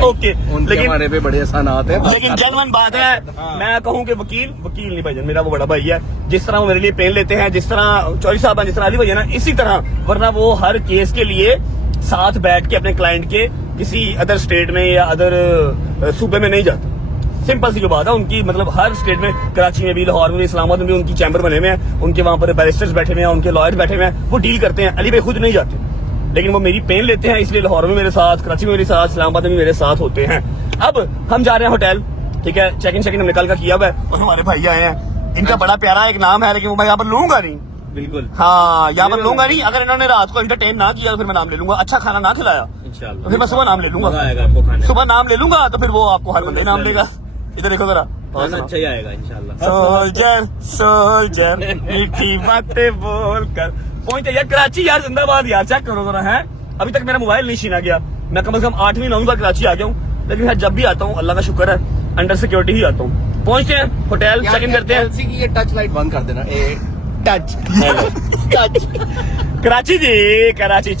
ओके, लेकिन हमारे पे बड़े आसानात है, लेकिन जेन्युइन बात है। मैं कहूँ कि वकील नहीं भाईजान, मेरा वो बड़ा भाई है, जिस तरह वो मेरे लिए पेन लेते हैं, जिस तरह चौधरी साहब है, जिस तरह अली भाई है ना, इसी तरह, वरना वो हर केस के लिए साथ बैठ के अपने क्लाइंट के किसी अदर स्टेट में या अदर सूबे में नहीं जाते। सिंपल सी जो बात है उनकी, मतलब हर स्टेट में, कराची में भी, लाहौर में भी, इस्लामाबाद में भी उनकी चैम्बर बने हुए हैं, उनके वहां पर बैरिस्टर्स बैठे हुए हैं, उनके लॉयर बैठे हुए हैं, वो डील करते हैं। अली भाई खुद नहीं जाते, लेकिन वो मेरी पेन लेते हैं, इसलिए लाहौर में मेरे साथ, कराची में मेरे साथ, इस्लामाबाद में भी मेरे साथ होते हैं। अब हम जा रहे हैं होटल, ठीक है, चेक इन हमने कल का किया हुआ है, और हमारे भाई आए हैं, इनका बड़ा प्यारा एक नाम है, लेकिन वो मैं यहाँ पर लूंगा नहीं, बिल्कुल हाँ यहाँ पर लूंगा नहीं। अगर इन्होंने रात को एंटरटेन ना किया तो फिर मैं नाम ले लूंगा, अच्छा खाना ना खिलाया तो फिर मैं सुबह नाम ले लूंगा, सुबह नाम ले लूंगा तो फिर वो आपको हर बंदे नाम लेगा। इधर देखो जरा, अच्छा ही आएगा इंशाल्लाह। सोल्जर मीठी बातें बोल कर पहुंचे यार कराची, यार जिंदाबाद यार, चेक करो जरा है। अभी तक मेरा मोबाइल नहीं छीना गया, मैं कम से कम 8वीं-9वीं बार कराची आ गया हूँ, लेकिन यार जब भी आता हूँ अल्लाह का शुक्र है अंडर सिक्योरिटी ही आता हूँ। पहुंचते हैं होटल, चेक इन करते हैं। LC की ये टच लाइट बंद कर देना, टच कराची जी, कराची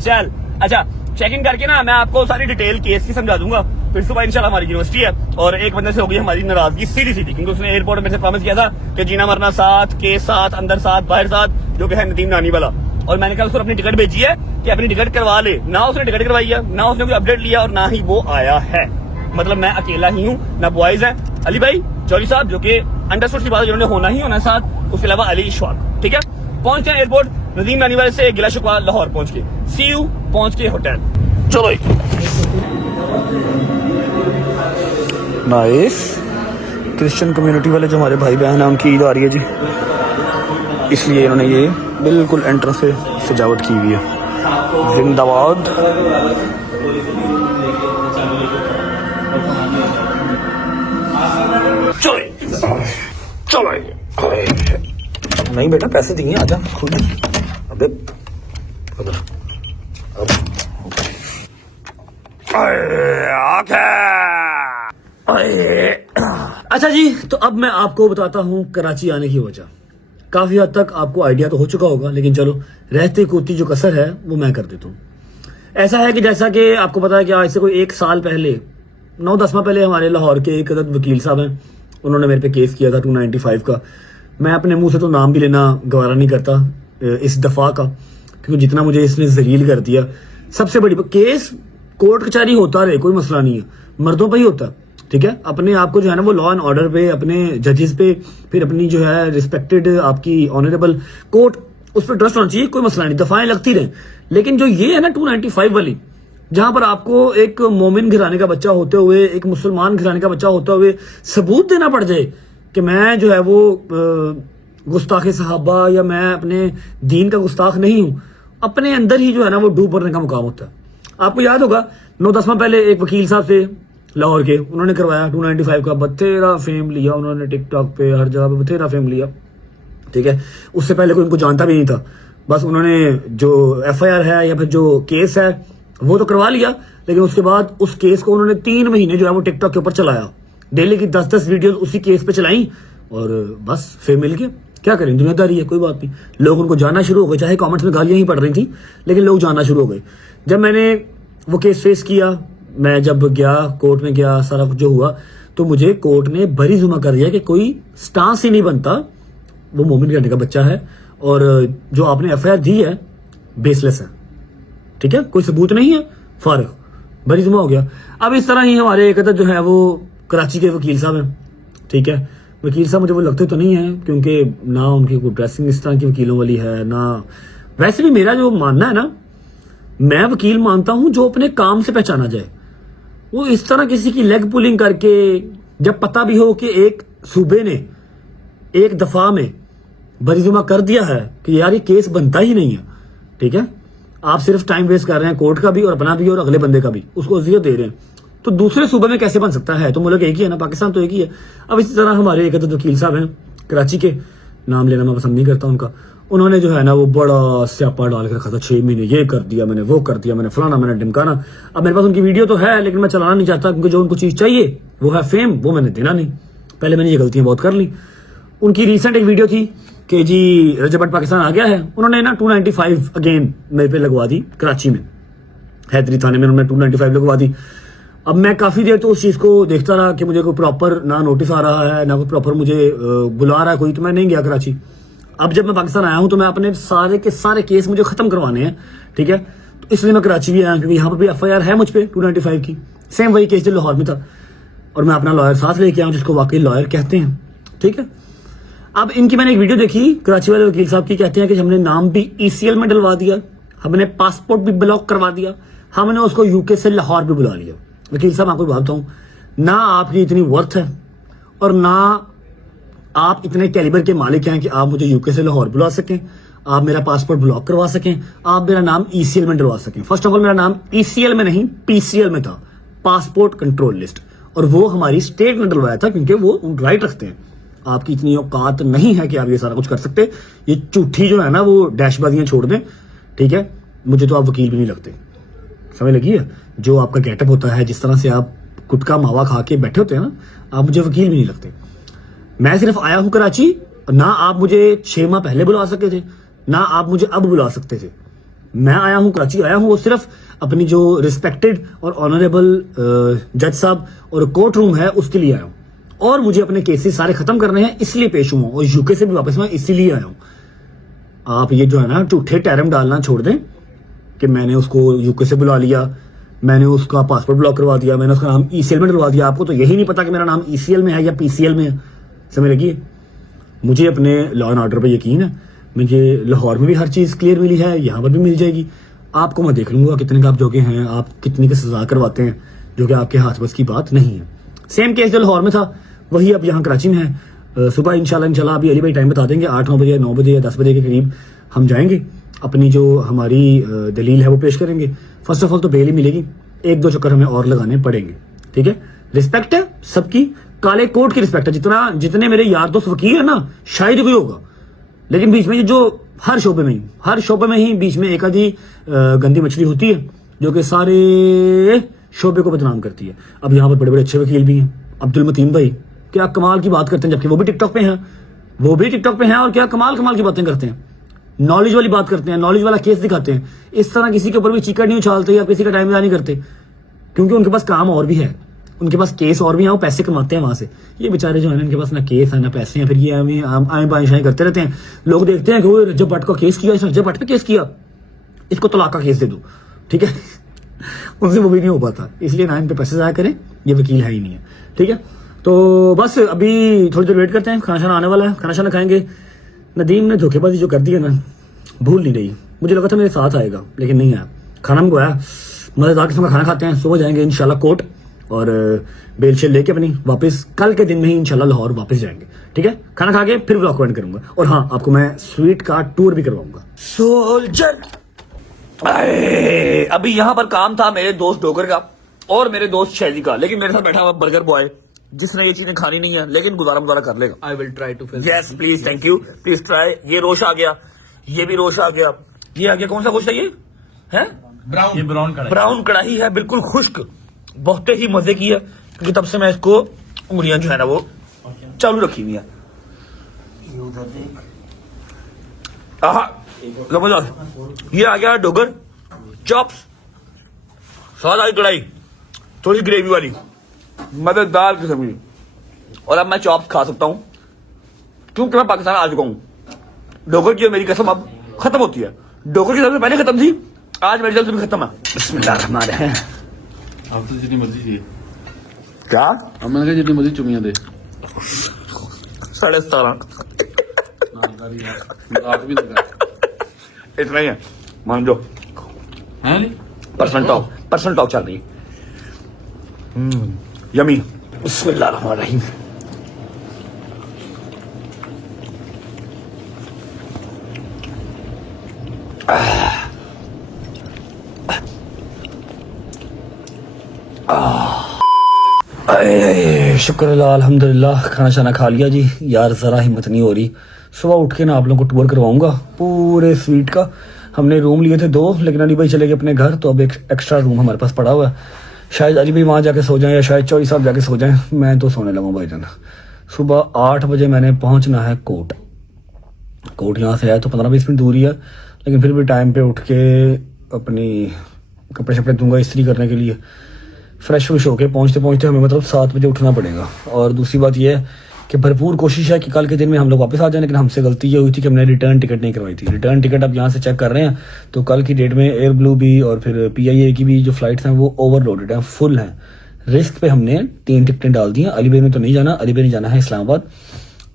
चल। अच्छा चेक इन करके ना मैं आपको सारी डिटेल केस की समझा दूंगा, फिर सुबह इंशाल्लाह हमारी यूनिवर्सिटी है। और एक बंदे से हो गई हमारी नाराजगी सीधी, क्योंकि उसने एयरपोर्ट में से प्रॉमिस किया था कि जीना मरना साथ, केस साथ, अंदर साथ, बाहर साथ, जो कि है नदीम नानी वाला। और मैंने कहा उसको अपनी टिकट भेजी है कि अपनी टिकट करवा ले, ना उसने टिकट करवाई है, ना उसने कोई अपडेट लिया, और ना ही वो आया है। मतलब मैं अकेला ही हूँ, ना बॉयज है। अली भाई चौधरी साहब जो कि अंडरस्टूड सी बात है, जिन्होंने होना ही होना साथ, उसके अलावा अली इशफाक, ठीक है। पहुंच गए एयरपोर्ट नदीम रानी वाले से गिला शिकवा लाहौर पहुंच के, सी यू पहुंच के होटल। चलो नाइस। क्रिश्चियन कम्युनिटी वाले जो हमारे भाई बहन हैं उनकी ईद आ रही है जी, इसलिए इन्होंने ये बिल्कुल एंट्रेंस से सजावट की हुई है। जिंदाबाद। चलो नहीं बेटा पैसे दिए, आजा खुद। अबे अच्छा जी, तो अब मैं आपको बताता हूँ कराची आने की वजह। काफी हद तक आपको आइडिया तो हो चुका होगा, लेकिन चलो रहते कोती जो कसर है वो मैं कर देता हूँ। ऐसा है कि जैसा कि आपको पता है कि आज से कोई 1 साल पहले, 9-10 माह पहले हमारे लाहौर के एक अदद वकील साहब हैं, उन्होंने मेरे पे केस किया था 295 का। मैं अपने मुंह से तो नाम भी लेना गवारा नहीं करता इस दफा का, क्योंकि जितना मुझे इसने जलील कर दिया। सबसे बड़ी केस कोर्ट कचहरी होता रहे, कोई मसला नहीं है, मर्दों पे ही होता, ठीक है। अपने आप को जो है ना वो लॉ एंड ऑर्डर पे, अपने जजेस पे, फिर अपनी जो है रिस्पेक्टेड आपकी ऑनरेबल कोर्ट, उस पर ट्रस्ट होना चाहिए, कोई मसला नहीं, दफाएं लगती रहे। लेकिन जो ये है ना 295 वाली, जहां पर आपको एक मोमिन घराने का बच्चा होते हुए, एक मुसलमान घराने का बच्चा होते हुए सबूत देना पड़ जाए कि मैं जो है वो गुस्ताख सहाबा या मैं अपने दीन का गुस्ताख नहीं हूं, अपने अंदर ही जो है ना वो डूब पड़ने का मुकाम होता है। आपको याद होगा 9-10 माह पहले एक वकील साहब थे लाहौर के, उन्होंने करवाया 295 का, बथेरा फेम लिया उन्होंने, टिकटॉक पे हर जगह पे बथेरा फेम लिया, ठीक है। उससे पहले कोई उनको जानता भी नहीं था, बस उन्होंने जो FIR है या फिर जो केस है वो तो करवा लिया, लेकिन उसके बाद उस केस को उन्होंने 3 महीने जो है वो टिकटॉक के ऊपर चलाया, डेली की 10-10 वीडियोस उसी केस पे चलाई और बस फेम मिल गया। क्या करें, दुनियादारी है, कोई बात नहीं। लोग उनको जानना शुरू हो गए, चाहे कमेंट्स में गालियां ही पड़ रही थी, लेकिन लोग जानना शुरू हो गए। जब मैंने वो केस फेस किया, मैं जब गया कोर्ट में गया, सारा कुछ जो हुआ, तो मुझे कोर्ट ने बरी जुमा कर दिया कि कोई स्टांस ही नहीं बनता, वो मोमिन करने का बच्चा है और जो आपने FIR दी है बेसलेस है, ठीक है, कोई सबूत नहीं है, फारिग, बरी जुमा हो गया। अब इस तरह ही हमारे एक जो है वो कराची के वकील साहब हैं, ठीक है। वकील साहब मुझे वो लगते तो नहीं है, क्योंकि ना उनकी कोई ड्रेसिंग इस तरह की वकीलों वाली है ना। वैसे भी मेरा जो मानना है ना, मैं वकील मानता हूं जो अपने काम से पहचाना जाए। वो इस तरह किसी की लेग पुलिंग करके, जब पता भी हो कि एक सूबे ने एक दफा में बरीजुमा कर दिया है कि यार ये केस बनता ही नहीं है, ठीक है, आप सिर्फ टाइम वेस्ट कर रहे हैं कोर्ट का भी और अपना भी और अगले बंदे का भी, उसको अजियत दे रहे हैं, तो दूसरे सूबे में कैसे बन सकता है? तो मुल्क एक ही है ना, पाकिस्तान तो एक ही है। अब इसी तरह हमारे एक वकील साहब हैं कराची के, नाम लेना मैं पसंद नहीं करता उनका, उन्होंने जो है ना वो बड़ा स्यापा डाल के रखा था, 6 महीने ये कर दिया मैंने, वो कर दिया मैंने, फलाना मैंने ढिमकाना। अब मेरे पास उनकी वीडियो तो है, लेकिन मैं चलाना नहीं चाहता, क्योंकि जो उनको चीज चाहिए वो है फेम, वो मैंने देना नहीं। पहले मैंने ये गलतियां बहुत कर ली। उनकी रिसेंट एक वीडियो थी कि जी रजब भट्ट पाकिस्तान आ गया है, उन्होंने ना 295 अगेन मेरे पे लगवा दी कराची में, हैदरी थाने में उन्होंने 295 लगवा दी। अब मैं काफी देर तो उस चीज को देखता रहा कि मुझे कोई प्रॉपर ना नोटिस आ रहा है, ना कोई प्रॉपर मुझे बुला रहा है कोई, तो मैं नहीं गया कराची। अब जब मैं पाकिस्तान आया हूं तो मैं अपने सारे के सारे केस मुझे खत्म करवाने हैं, ठीक है, तो इसलिए मैं कराची भी आया, क्योंकि यहाँ पर भी FIR है मुझ पर 295 की, सेम वही केस जो लाहौर में था, और मैं अपना लॉयर साथ लेके आया जिसको वाकई लॉयर कहते हैं, ठीक है। अब इनकी मैंने एक वीडियो देखी कराची वाले वकील साहब की, कहते हैं कि हमने नाम भी ECL में डलवा दिया, हमने पासपोर्ट भी ब्लॉक करवा दिया, हमने उसको UK से लाहौर भी बुला लिया। वकील साहब आपको बताता हूं, ना आपकी इतनी वर्थ है और ना आप इतने कैलिबर के मालिक हैं कि आप मुझे UK से लाहौर बुला सकें, आप मेरा पासपोर्ट ब्लॉक करवा सकें, आप मेरा नाम ECL में डलवा सकें। फर्स्ट ऑफ ऑल मेरा नाम ECL में नहीं PCL में था, पासपोर्ट कंट्रोल लिस्ट, और वो हमारी स्टेट ने डलवाया था, क्योंकि वो राइट रखते हैं। आपकी इतनी औकात नहीं है कि आप ये सारा कुछ कर सकते। ये झूठी जो है ना वो डैशबाजियां छोड़ दें, ठीक है। मुझे तो आप वकील भी नहीं लगते, समझ लगी है? जो आपका गेटअप होता है, जिस तरह से आप गुटखा मावा खा के बैठे होते हैं ना, आप मुझे वकील भी नहीं लगते। मैं सिर्फ आया हूं कराची, ना आप मुझे 6 माह पहले बुला सकते थे, ना आप मुझे अब बुला सकते थे। मैं आया हूं कराची, आया हूं वो सिर्फ अपनी जो रिस्पेक्टेड और ऑनरेबल जज साहब और कोर्ट रूम है उसके लिए आया हूं, और मुझे अपने केसेस सारे खत्म करने हैं, इसलिए पेश हुआ, और UK से भी वापस मैं इसीलिए आया हूं। आप ये जो है ना झूठे टैरम डालना छोड़ दें कि मैंने उसको UK से बुला लिया, मैंने उसका पासपोर्ट ब्लॉक करवा दिया, मैंने उसका नाम ECL में डलवा दिया। आपको तो यही नहीं पता कि मेरा नाम ECL में है या PCL में है, समझ लगी है? मुझे अपने लॉ एंड ऑर्डर पर यकीन है, मुझे लाहौर में भी हर चीज़ क्लियर मिली है, यहाँ पर भी मिल जाएगी। आपको मैं देख लूँगा कितने का आप जोगे हैं, आप कितनी की सजा करवाते हैं, जो कि आपके हाथ बस की बात नहीं है। सेम केस जो लाहौर में था वही अब यहाँ कराची में है। सुबह इंशाल्लाह अभी अली भाई टाइम बता देंगे, 8-9 बजे, 9 बजे या 10 बजे के करीब हम जाएंगे, अपनी जो हमारी दलील है वो पेश करेंगे। फर्स्ट ऑफ ऑल तो बेल ही मिलेगी, 1-2 चक्कर हमें और लगाने पड़ेंगे, ठीक है। रिस्पेक्ट है सबकी, काले कोट की रिस्पेक्ट है। जितने मेरे यार दोस्त वकील है ना, शायद कोई होगा, लेकिन बीच में जो हर शोबे में ही बीच में एक आधी गंदी मछली होती है जो कि सारे शोबे को बदनाम करती है। अब यहाँ पर बड़े बड़े अच्छे वकील भी हैं, अब्दुल मतीन भाई क्या कमाल की बात करते हैं, जबकि वो भी टिकटॉक पे हैं और क्या कमाल की बातें करते हैं, नॉलेज वाली बात करते हैं, नॉलेज वाला केस दिखाते हैं। इस तरह किसी के ऊपर भी चीकड़ नहीं उछालते या किसी का टाइम नहीं करते, क्योंकि उनके पास काम और भी है, उनके पास केस और भी हैं, वो पैसे कमाते हैं वहां से। ये बेचारे जो है ना, इनके पास ना केस है ना पैसे हैं, फिर ये आए बाएं करते रहते हैं। लोग देखते हैं कि वो रजब भट्ट का केस किया, इसने रजब भट्ट पे केस किया, इसको तलाक का केस दे दो, ठीक है। उनसे वो भी नहीं हो पाता, इसलिए ना इन पे पैसे जाया करें, ये वकील है ही नहीं है, ठीक है। तो बस अभी थोड़ी देर वेट करते हैं, खाना शाना आने वाला है, खाना शाना खाएंगे। नदीम ने धोखेबाजी जो कर दी है ना, भूल नहीं रही। मुझे लगा था मेरे साथ आएगा, लेकिन नहीं आया। खाना मंगवाया, मजेदार किस्म का खाना खाते हैं, सुबह जाएंगे इंशाल्लाह कोर्ट और बेल शेल लेके अपनी वापस कल के दिन में ही इंशाल्लाह लाहौर वापस जाएंगे, ठीक है। खाना खा के फिर व्लॉग एंड करूंगा, और हाँ, आपको मैं स्वीट का टूर भी करवाऊंगा। सोल्जर अभी यहाँ पर काम था मेरे दोस्त डोगर का और मेरे दोस्त शैली का, लेकिन मेरे साथ बैठा हुआ बर्गर बॉय जिसने ये चीजें खानी नहीं है, लेकिन गुजारा कर लेगा। I will try to yes please, thank you, please try. ये रोश आ गया, ये भी रोश आ गया, ये आ गया। कौन सा गोश्त है ये? है ब्राउन कढ़ाई है, बिल्कुल खुश्क, बहुत ही मजे की है, क्योंकि तब से मैं इसको उंगलियां जो है ना वो चालू रखी हुई है। ये आ गया डोगर चॉप्स, स्वाद आई कढ़ाई, थोड़ी ग्रेवी वाली, मजेदार किस्म की। और अब मैं चॉप्स खा सकता हूं क्योंकि मैं पाकिस्तान आ चुका हूं। डोगर की मेरी कसम अब खत्म होती है, डोगर की सबसे पहले खत्म थी, आज मेरी जल्द खत्म है। बिस्मिल्लाह। आप तो जितनी मर्जी चाहिए क्या? अब मैंने कहा जितनी मर्जी चुमियां दे। 17.5 इतना ही है, मान लो पर्सनल टॉक चल रही है। यमी। बिस्मिल्लाहिर्रहमानिर्रहीम। शुक्र अल्हम्दुलिल्लाह, खाना शाना खा लिया जी। यार जरा हिम्मत नहीं हो रही, सुबह उठ के ना आप लोगों को टूर करवाऊंगा पूरे स्वीट का। हमने रूम लिए थे 2, लेकिन अली भाई चले गए अपने घर, तो अब एक एक्स्ट्रा रूम हमारे पास पड़ा हुआ है। शायद अली भाई वहाँ जाके सो जाएं या शायद चौधरी साहब जाके सो जाएं, मैं तो सोने लगा भाई जाना। सुबह 8 बजे मैंने पहुँचना है कोर्ट यहाँ से है तो 15-20 मिनट दूरी है, लेकिन फिर भी टाइम पे उठ के अपनी कपड़े शपड़े दूंगा इस्त्री करने के लिए। फ्रेश व्रेश होके पहुँचते हमें मतलब 7 बजे उठना पड़ेगा। और दूसरी बात यह है कि भरपूर कोशिश है कि कल के दिन में हम लोग वापस आ जाएं, लेकिन हमसे गलती ये हुई थी कि हमने रिटर्न टिकट नहीं करवाई थी। रिटर्न टिकट अब यहाँ से चेक कर रहे हैं, तो कल की डेट में एयर ब्लू भी और फिर PIA की भी जो फ्लाइट्स हैं वो ओवरलोडेड हैं, फुल हैं। रिस्क पे हमने 3 टिकटें डाल दी हैं। अली भाई ने तो नहीं जाना, अली भाई ने जाना है इस्लामाबाद।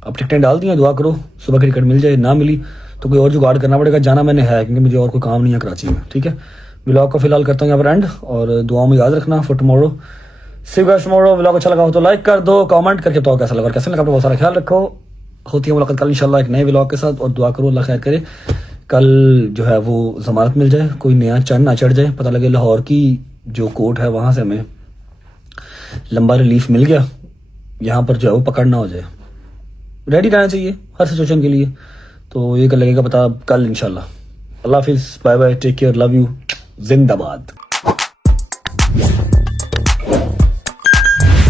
अब टिकटें डाल दी हैं, दुआ करो सुबह की टिकट मिल जाए, ना मिली तो कोई और जुगाड़ करना पड़ेगा। जाना मैंने है क्योंकि मुझे और कोई काम नहीं है कराची में, ठीक है। व्लॉग को फिलहाल करता हूँ यहाँ पर एंड, और दुआओं में याद रखना for tomorrow. See you guys tomorrow. Vlog अच्छा लगा हो तो लाइक कर दो, कमेंट करके बताओ कैसा लगा, कैसे लगा। बहुत सारा ख्याल रखो, होती है मुलाकात कल इंशाल्लाह एक नए व्लॉग के साथ, और दुआ करो अल्लाह खैर करे कल जो है वो जमानत मिल जाए, कोई नया चंद ना चढ़ जाए। पता लगे लाहौर की जो कोर्ट है वहाँ से हमें लंबा रिलीफ मिल गया, यहाँ पर जो है वो पकड़ ना हो जाए। रेडी रहना चाहिए हर सिचुएशन के लिए, तो ये कर लगेगा पता कल इंशाल्लाह। अल्लाह हाफिज़, bye bye, take care, love you, जिंदाबाद।